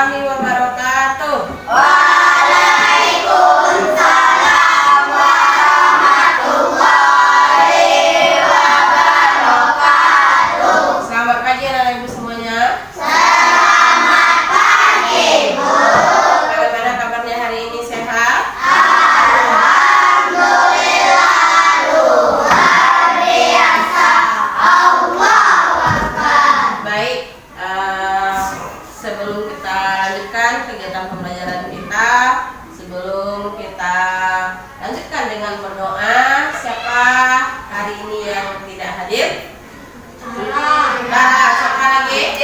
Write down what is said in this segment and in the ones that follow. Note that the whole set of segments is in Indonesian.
warahmatullahi wabarakatuh. Waalaikumsalam warahmatullahi wabarakatuh. Selamat pagi anak ibu semuanya. Selamat pagi, Bu. Bagaimana kabarnya hari ini, sehat? Alhamdulillah, luar biasa. Allahu Akbar. Baik, sebelum kita lanjutkan kegiatan pembelajaran kita, sebelum kita lanjutkan dengan berdoa, siapa hari ini yang tidak hadir? Nah, siapa lagi?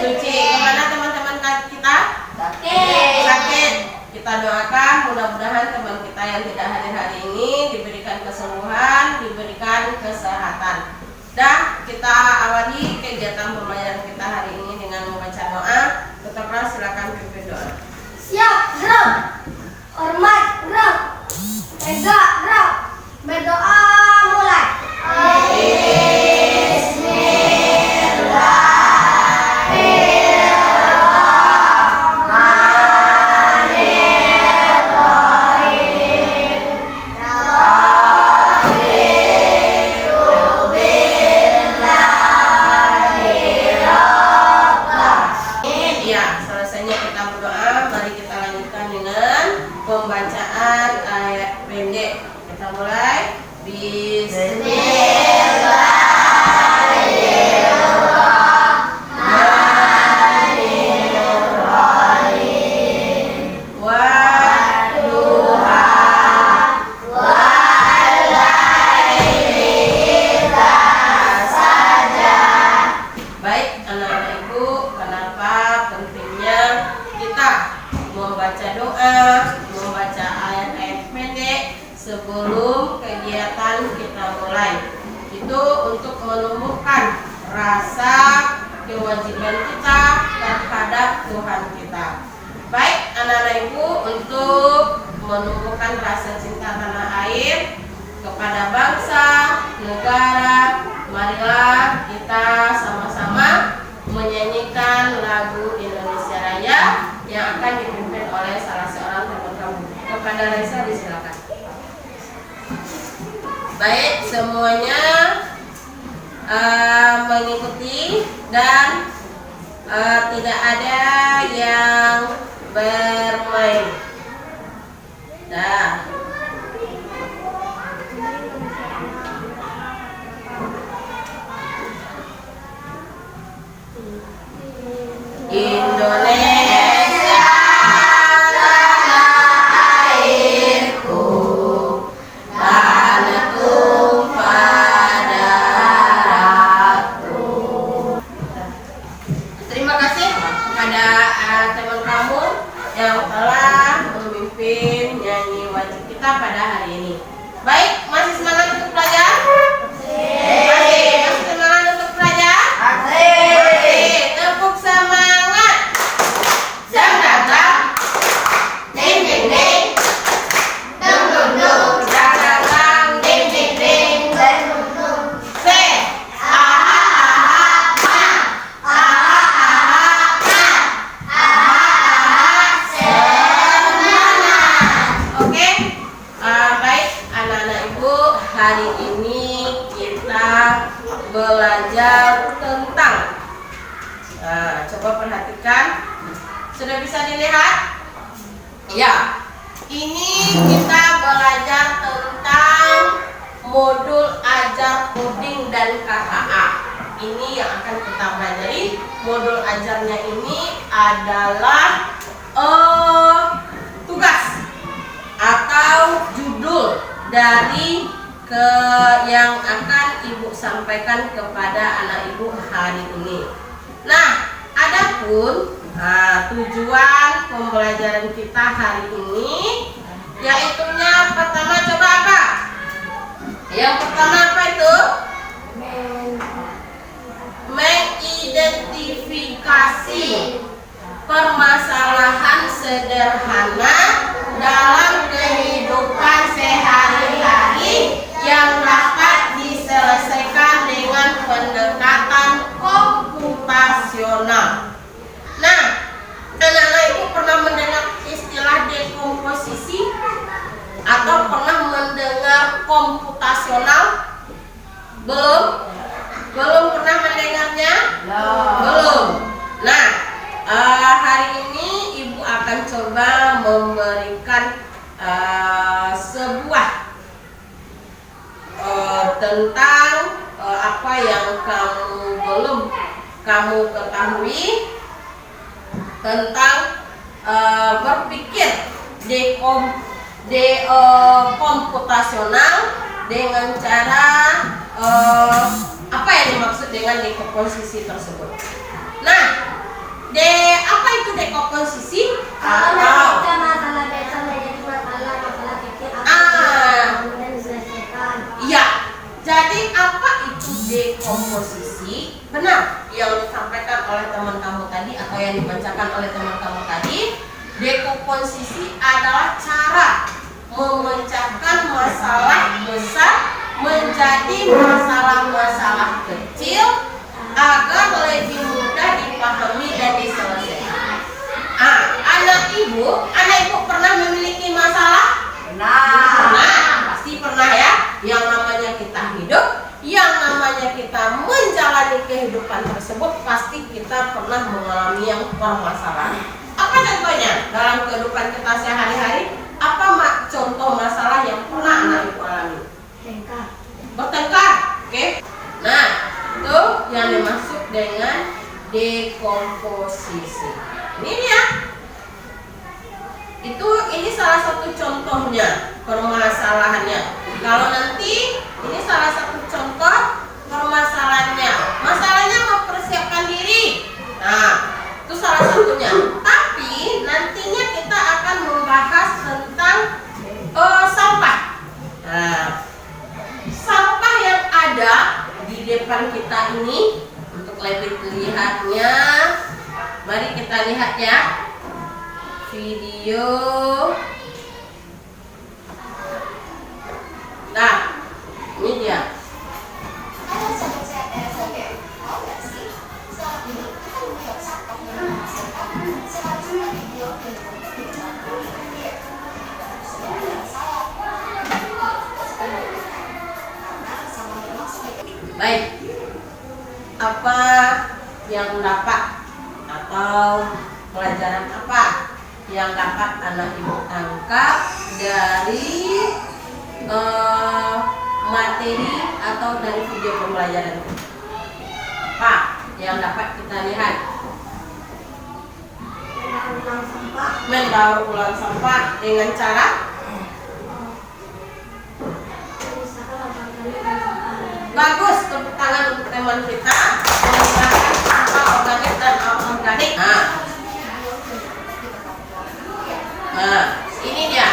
Suci. Kemana teman-teman kita? Sakit. Kita doakan mudah-mudahan teman kita yang tidak hadir hari ini diberikan kesembuhan, diberikan kesehatan. Dan kita awali kegiatan pembelajaran kita hari ini dengan membaca doa. Dr. Pras, silakan pimpin doa. Siap, gerak. Hormat, gerak. Tegak, gerak. Berdoa, mulai. Ya, selesainya kita berdoa, mari kita lanjutkan dengan pembacaan ayat pendek. Kita mulai. Bismillahirrahmanirrahim. Wadduha. Baik, anak-anak ibu, kenapa pentingnya kita membaca doa, membaca ayat-ayat pendek sebelum kegiatan kita mulai? Itu untuk menumbuhkan rasa kewajiban kita terhadap Tuhan kita. Baik, anak-anak ibu, untuk menumbuhkan rasa cinta tanah air kepada bangsa, negara, marilah kita sama-sama menyanyikan lagu Indonesia Raya yang akan dipimpin oleh salah seorang teman kamu. Kepada Raisa, disilakan. Baik, semuanya mengikuti dan tidak ada yang bermain. Dah. Indonesia tanah airku, tanah tumpah darahku. Terima kasih kepada teman kamu yang telah memimpin nyanyi wajib kita pada hari ini. Baik, masih semangat untuk belajar? Masih semangat untuk belajar? Masih. Tepuk semangat. Jam datang. Ding ding ding. Dung dung dung. Jam datang. Ding ding ding. Dung dung dung. Se. Aha aha ma. Aha aha ma. Aha aha semangat. Oke. Baik, anak-anak ibu, hari ini kita belajar tentang, coba perhatikan, sudah bisa dilihat? Ya, ini kita belajar tentang modul ajar coding dan KHA. Ini yang akan kita pelajari. Modul ajarnya ini adalah tugas atau judul dari yang akan ibu sampaikan kepada anak ibu hari ini. Nah, adapun tujuan pembelajaran kita hari ini, yaitunya pertama, coba apa? Yang pertama apa itu? Mengidentifikasi permasalahan sederhana dalam kehidupan sehari-hari yang dapat diselesaikan dengan pendekatan komputasional. Nah, anak-anak komputasional? Belum? Belum pernah mendengarnya? Belum. Nah, hari ini Ibu akan coba memberikan sebuah tentang apa yang belum kamu ketahui tentang berpikir komputasional dengan cara apa yang dimaksud dengan dekomposisi tersebut. Nah, apa itu dekomposisi? Kalau kita masalah besar menjadi masalah kecil, kemudian diselesaikan. Iya. Jadi apa itu dekomposisi? Benar yang disampaikan oleh teman kamu tadi atau yang dibacakan oleh teman kamu tadi. Dekomposisi adalah cara memecahkan masalah besar menjadi masalah-masalah kecil agar lebih mudah dipahami dan diselesaikan. Anak ibu pernah memiliki masalah? Pernah, pasti pernah ya. Yang namanya kita hidup, yang namanya kita menjalani kehidupan tersebut, pasti kita pernah mengalami yang permasalahan. Apa contohnya dalam kehidupan kita sehari-hari? Apa contoh masalah yang pernah anak ibu alami? Bertengkar, oke? Nah, itu yang dimaksud dengan dekomposisi. Ini dia. Ini salah satu contohnya permasalahannya. Kalau nanti ini salah satu contoh permasalahannya. Masalahnya mempersiapkan diri. Nah, itu salah satunya. Tapi nantinya kita akan membahas tentang sampah. Nah, sampah yang ada di depan kita ini, untuk lebih lihatnya, mari kita lihat ya video. Nah, ini dia. Baik, apa yang dapat atau pelajaran apa yang dapat anak ibu tangkap dari materi atau dari video pembelajaran itu? Apa yang dapat kita lihat? Mendaur ulang sampah dengan cara bagus. Tepuk tangan untuk teman kita menggunakan sampah organik dan anorganik. Nah, ini dia.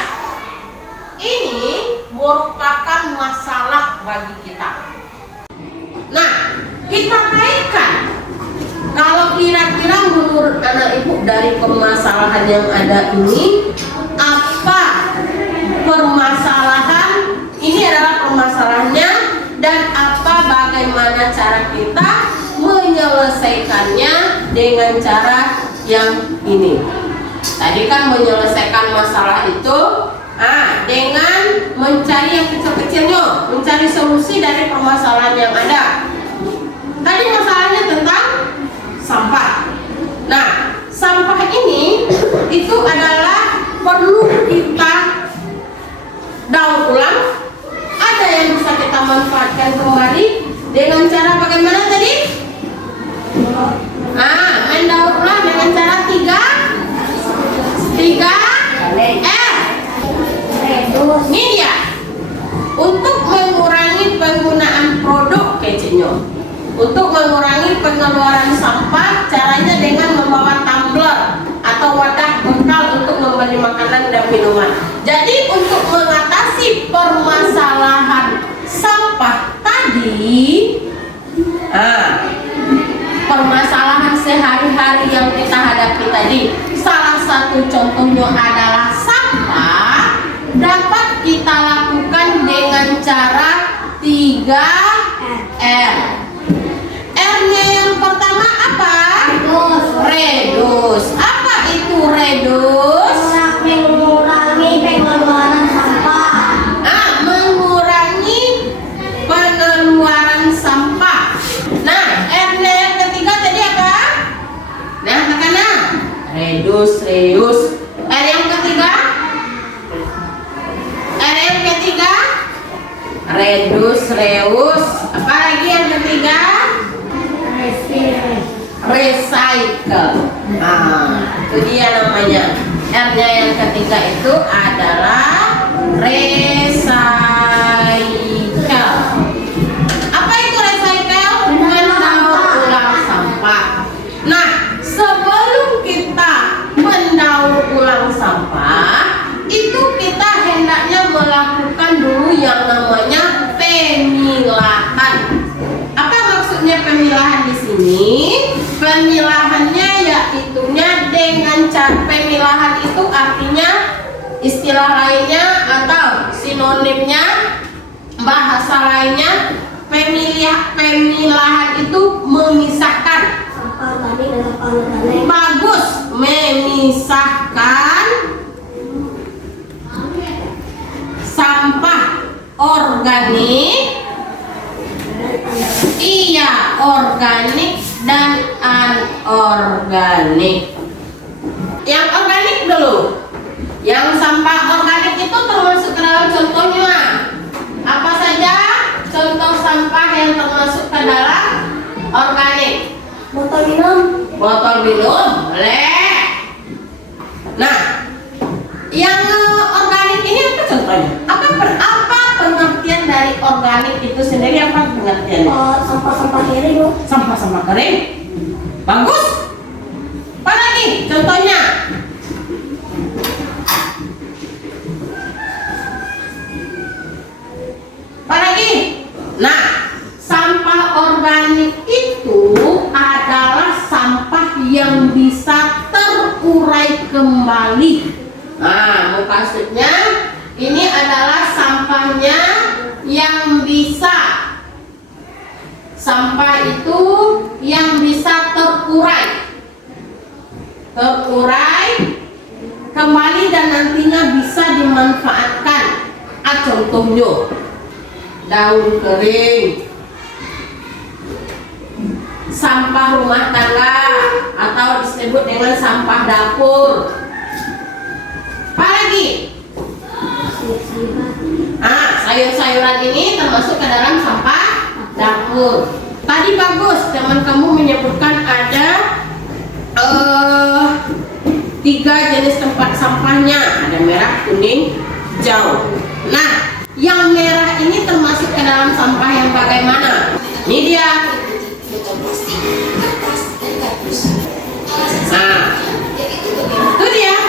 Ini merupakan masalah bagi kita. Nah, kita kaitkan. Kalau kira-kira menurut anak ibu dari permasalahan yang ada ini, apa permasalahan? Ini adalah permasalahannya dan apa bagaimana cara kita menyelesaikannya dengan cara yang ini. Tadi kan menyelesaikan masalah itu dengan mencari yang kecil-kecilnya, mencari solusi dari permasalahan yang ada. Tadi masalahnya tentang sampah. Nah, sampah ini itu adalah perlu kita daur ulang. Ada yang bisa kita manfaatkan kembali dengan cara bagaimana tadi? Mendaur ulang dengan cara 3 R. Ini dia. Untuk mengurangi penggunaan produk kecilnya, untuk mengurangi pengeluaran sampah, caranya dengan membawa tumbler atau wadah bekal untuk membeli makanan dan minuman. Jadi untuk mengatasi permasalahan sampah tadi, permasalahan sehari-hari yang kita hadapi tadi, salah satu contohnya adalah sampah dapat kita lakukan dengan cara 3 R. R-nya yang pertama apa? Redus. Apa itu redus? Mengurangi pengeluaran sampah. Mengurangi recycle. Itu dia namanya. R-nya yang ketiga itu adalah recycle. Apa itu recycle? Mendaur ulang sampah. Nah, sebelum kita mendaur ulang sampah, itu kita hendaknya melakukan dulu yang namanya pemilahan. Apa maksudnya pemilahan di sini? Pemilahannya yaitunya dengan cara pemilahan itu artinya istilah lainnya atau sinonimnya bahasa lainnya pemilahan itu memisahkan. Sampah organik dan sampah anorganik. Bagus, memisahkan sampah organik, iya organik dan anorganik. Yang organik dulu. Yang sampah organik itu termasuk ke dalam contohnya. Apa saja contoh sampah yang termasuk ke dalam organik? Botol minum. Botol minum, boleh. Nah, yang organik ini apa contohnya? Apa pengertian dari organik itu sendiri? Apa pengertiannya? Sampah-sampah kering. Sampah-sampah kering. Bagus. Apa lagi contohnya? Apa lagi? Nah, sampah organik itu adalah sampah yang bisa terurai kembali. Nah, maksudnya ini adalah sampahnya yang bisa, sampah itu yang bisa terurai kembali dan nantinya bisa dimanfaatkan. Contohnya daun kering, sampah rumah tangga atau disebut dengan sampah dapur. Apa lagi? Sayur-sayuran ini termasuk ke dalam sampah dapur. Tadi bagus teman kamu menyebutkan ada 3 jenis tempat sampahnya, ada merah, kuning, hijau. Nah, yang merah ini termasuk ke dalam sampah yang bagaimana? Ini dia. Nah, itu dia.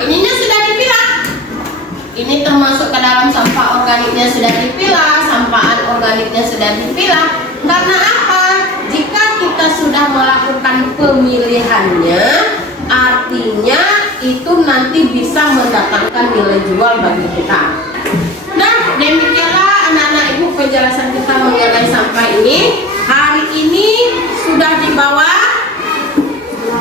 Ininya sudah dipilah. Ini termasuk ke dalam sampah organiknya sudah dipilah, sampah anorganiknya sudah dipilah. Karena apa? Jika kita sudah melakukan pemilihannya, artinya itu nanti bisa mendatangkan nilai jual bagi kita. Nah, demikianlah anak-anak ibu penjelasan kita mengenai sampah ini. Hari ini sudah dibawa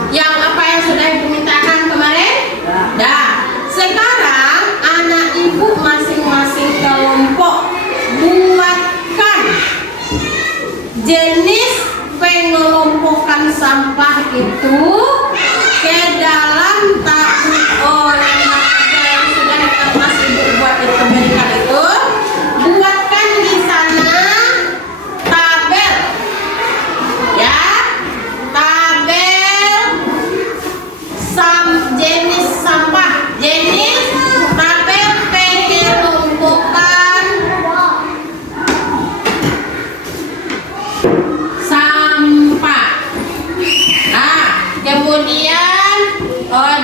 yang apa yang sudah ibu mintakan kemarin? Dah. Sekarang anak ibu masing-masing kelompok buatkan jenis pengelompokan sampah itu ke dalam tabut olahraga yang sudah dikemas ibu buat itu berikan itu. Buatkan di sana tabel, ya, tabel jenis sampah, jenis tabel pengelompokan sampah. Nah, kemudian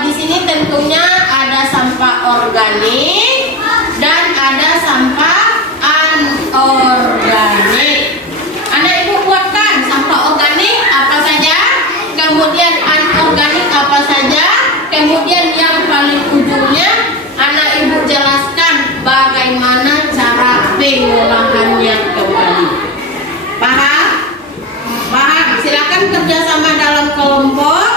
di sini tentunya ada sampah organik dan ada sampah anorganik. Anak ibu buatkan sampah organik apa saja, kemudian anorganik apa saja, kemudian yang paling ujungnya anak ibu jelaskan bagaimana cara pengolahannya kembali. Paham? Paham? Silakan kerjasama dalam kelompok,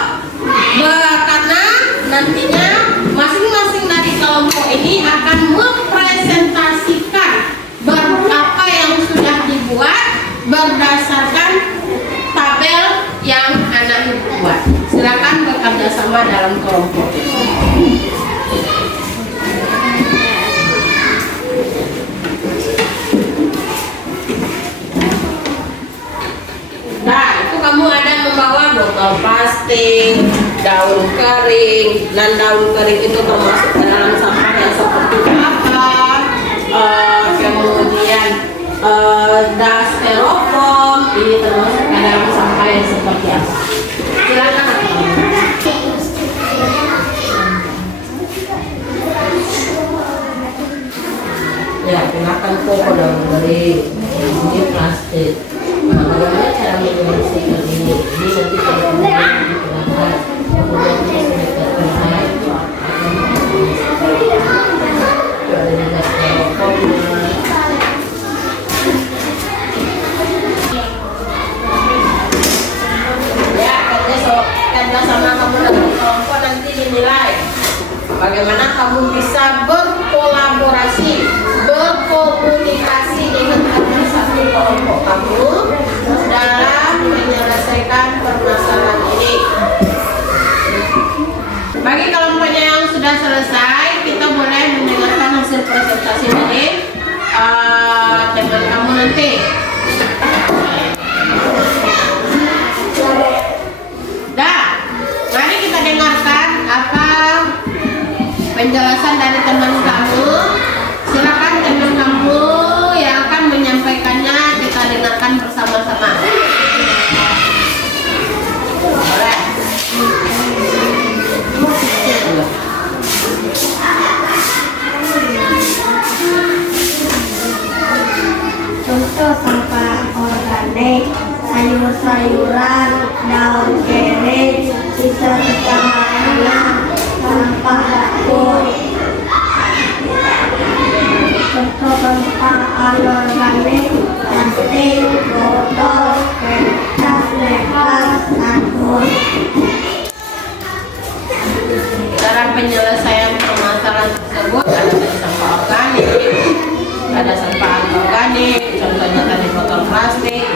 karena nantinya masing-masing dari kelompok ini akan mempresentasikan apa yang plastik, daun kering. Dan daun kering itu termasuk ke dalam sampah yang seperti apa? Kemudian das styrofoam ini termasuk ke dalam sampah yang seperti apa? Silakan. Ya, gunakan toko daun kering. Ini plastik. Nah, bagaimana cara menyelesaikan ini? Ini nanti kalau kemudian digunakan, kemudian diselesaikan air, ada juga styrofoamnya. Ya, kerja sama kamu dengan kelompok nanti dinilai bagaimana kamu bisa berkolaborasi, berkomunikasi dengan satu kelompok kamu dalam menyelesaikan permasalahan ini. Bagi kelompoknya yang sudah selesai, kita boleh mendengarkan hasil presentasi dari teman kamu nanti. Dah, mari kita dengarkan apa penjelasan dari teman kamu. Silakan teman kamu yang akan menyampaikannya, kita dengarkan bersama-sama. Boleh. Contoh sampah organik, sayur-sayuran, daun kering, sisa-sisa makanan, sampah dapur. Contoh sampah anorganik, plastik, botol, kertas, lempas, sabun. Dalam penyelesaian permasalahan tersebut ada sampah organik, ada sampah anorganik, contohnya tadi botol plastik.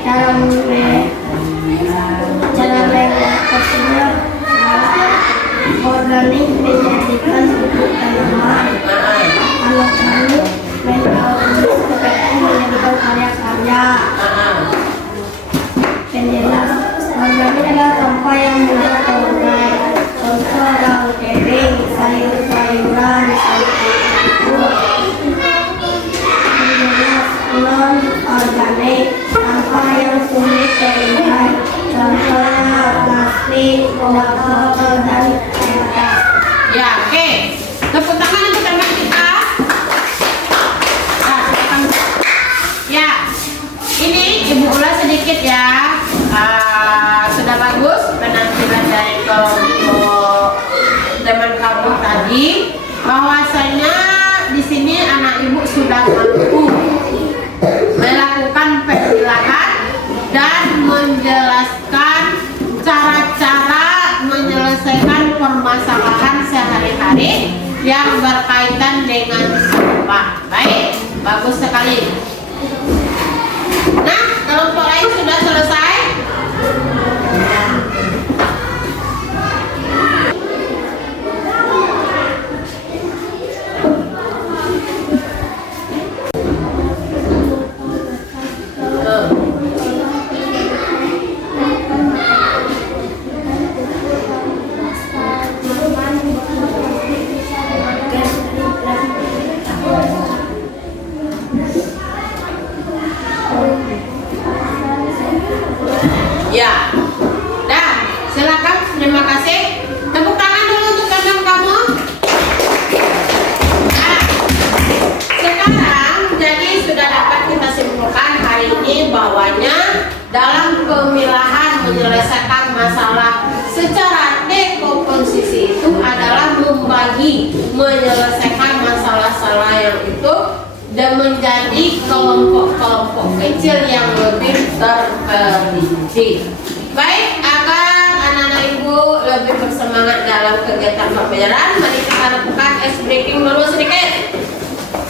Cara tersebut organik menjadikan pupuk tanaman, anorganik menjadikan karya-karya. Penjelas organik adalah sampah yang mudah terurai. Contoh daun kering, sayur-sayuran, sayur. Penjelas non organik sampah yang sulit terurai. Contohnya plastik, botol, dan kertas. Ya, oke. Tepuk tangan untuk teman kita. Nah, silakan. Ya, ini Ibu ulas sedikit ya. Sudah bagus penampilan dari kelompok teman kamu tadi. Bahwasanya di sini anak ibu sudah mampu melakukan pemilahan dan menjelaskan cara-cara menyelesaikan permasalahan sehari-hari yang berkaitan dengan sampah. Baik, bagus sekali. Nah, kelompok lain sudah selesai. Ya, dah, silakan. Terima kasih. Tepuk tangan dulu untuk teman kamu. Nah, sekarang jadi sudah dapat kita simpulkan hari ini bahwanya dalam pemilahan menyelesaikan masalah secara dekomposisi itu adalah membagi, menyelesaikan masalah-masalah yang itu dan menjadi kelompok-kelompok kecil yang lebih terperinci. Baik, agar anak-anak ibu lebih bersemangat dalam kegiatan pembelajaran, mari kita lakukan ice breaking dulu sedikit.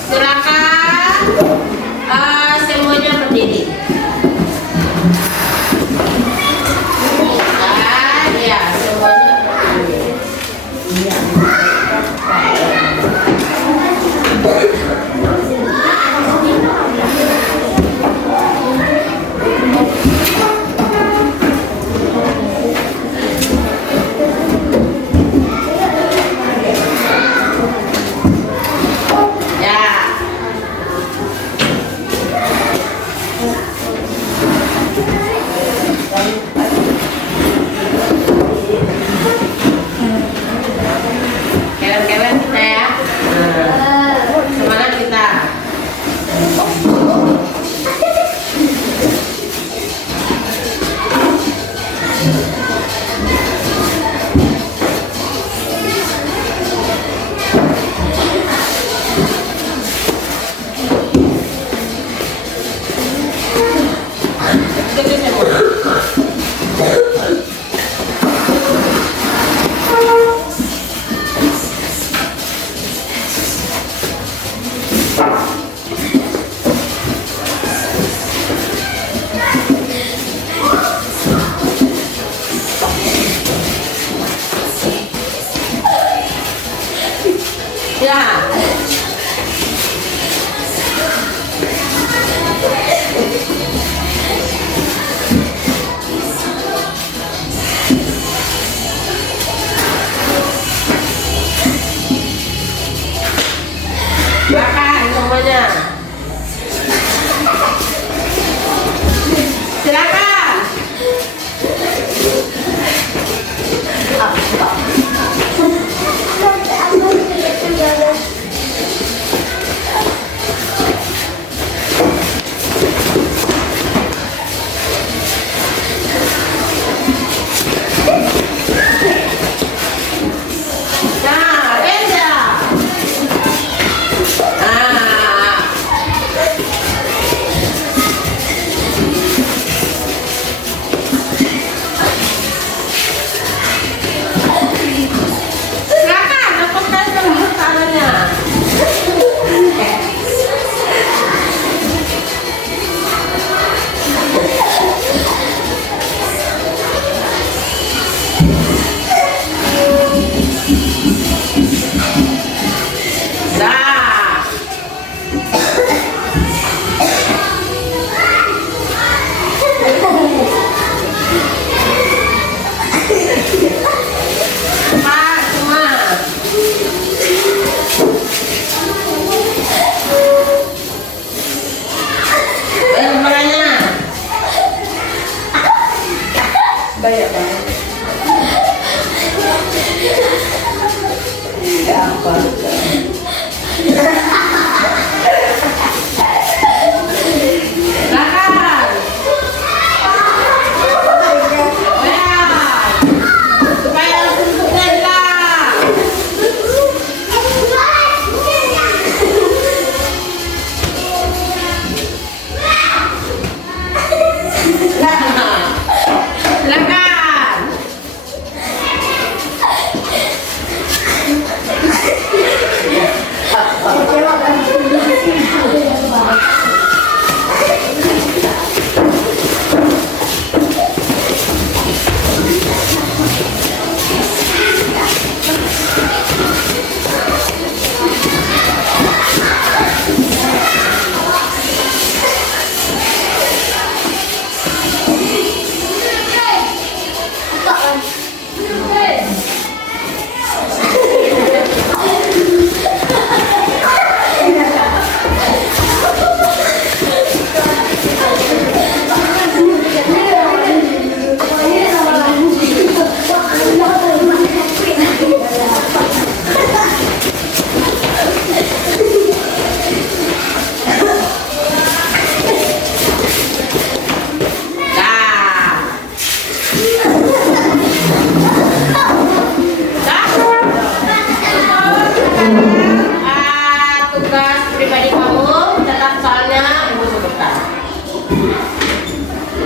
Silakan semuanya berdiri. Ya, semuanya berdiri. Ya. Silakan semuanya. Silakan. Nah, Reza. Silakan, lepaskan dulu tangannya. Dah. Cepat semua. Kepalanya. Banyak banget. Ya apa? Silakan. Ya. Supaya langsung sukses lah. Silakan. Tugas pribadi kamu tetap soalnya ibu sebutkan.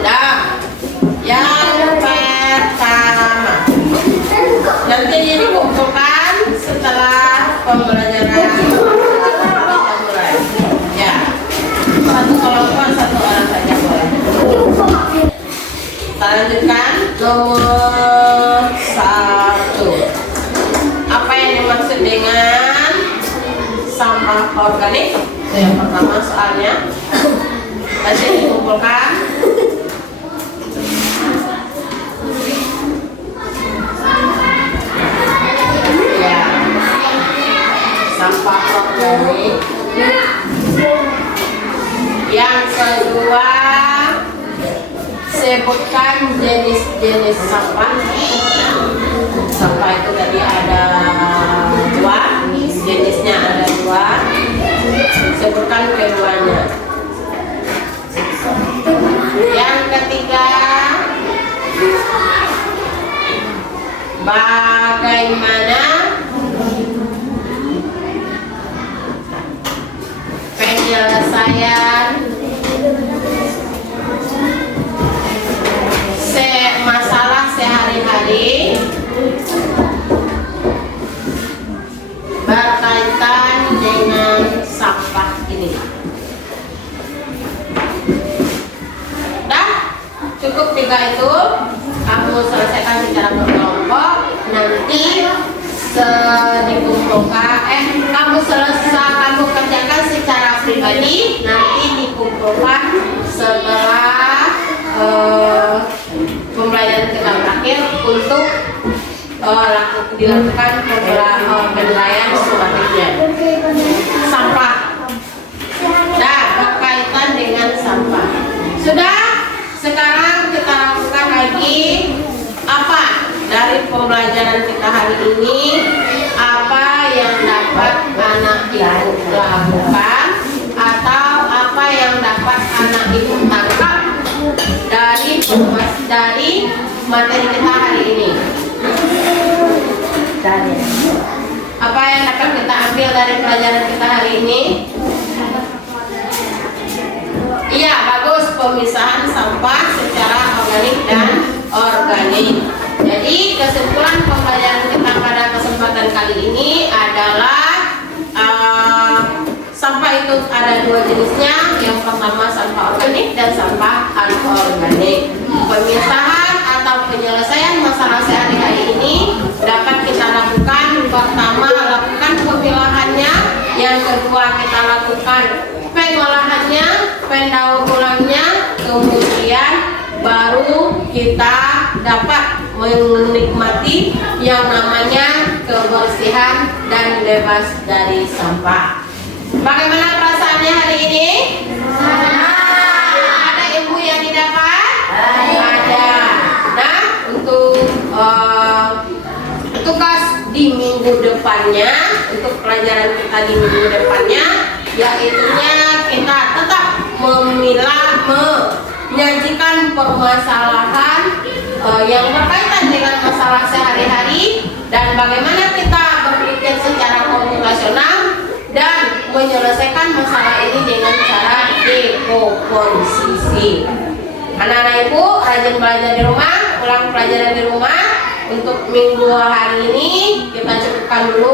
Dah. Yang pertama, nanti ini kumpulkan setelah pembelajaran kita mulai. Ya, satu kelompok satu orang saja boleh. Kita lanjutkan nomor 1. Apa yang dimaksud dengan sampah organik? Itu yang pertama soalnya. Nanti dikumpulkan. Ya, sampah organik. Yang kedua, sebutkan jenis-jenis sampah. Sampah itu tadi ada 2, jenisnya ada 2. Sebutkan keduanya. Yang ketiga, bagaimana penyelesaian masalah sehari-hari berkaitan dengan sampah ini. Dah, cukup 3 itu. Kamu selesaikan secara berkelompok. Nanti dikumpulkan, kamu kumpulkan setelah pembelajaran kita berakhir untuk dilakukan penilaian sistematiknya. Sampah. Nah, berkaitan dengan sampah. Sudah, sekarang kita lakukan lagi apa dari pembelajaran kita hari ini, apa yang dapat anak ibu lakukan atau apa yang dapat anak ibu tangkap dari materi kita hari ini. Apa yang dapat kita ambil dari pelajaran kita hari ini? Iya, bagus, pemisahan sampah secara organik dan organik. Jadi kesimpulan pembelajaran kita pada kesempatan kali ini adalah sampah itu ada dua jenisnya. Yang pertama sampah organik dan sampah anorganik. Pemisahan atau penyelesaian masalah sehari-hari ini dapat kita lakukan. Pertama, lakukan pemilahannya. Yang kedua, kita lakukan pengolahannya, pendaur ulangnya. Kemudian baru kita dapat menikmati yang namanya kebersihan dan bebas dari sampah. Bagaimana perasaannya hari ini? Ada ibu yang didapat? Ada. Nah, untuk tugas di minggu depannya, untuk pelajaran kita di minggu depannya, yaitunya kita tetap menyajikan permasalahan yang berkaitan dengan masalah sehari-hari dan bagaimana kita berpikir secara komputasional dan menyelesaikan masalah ini dengan cara dekomposisi. Anak-anak ibu rajin belajar di rumah, ulang pelajaran di rumah. Untuk minggu hari ini kita cukupkan dulu.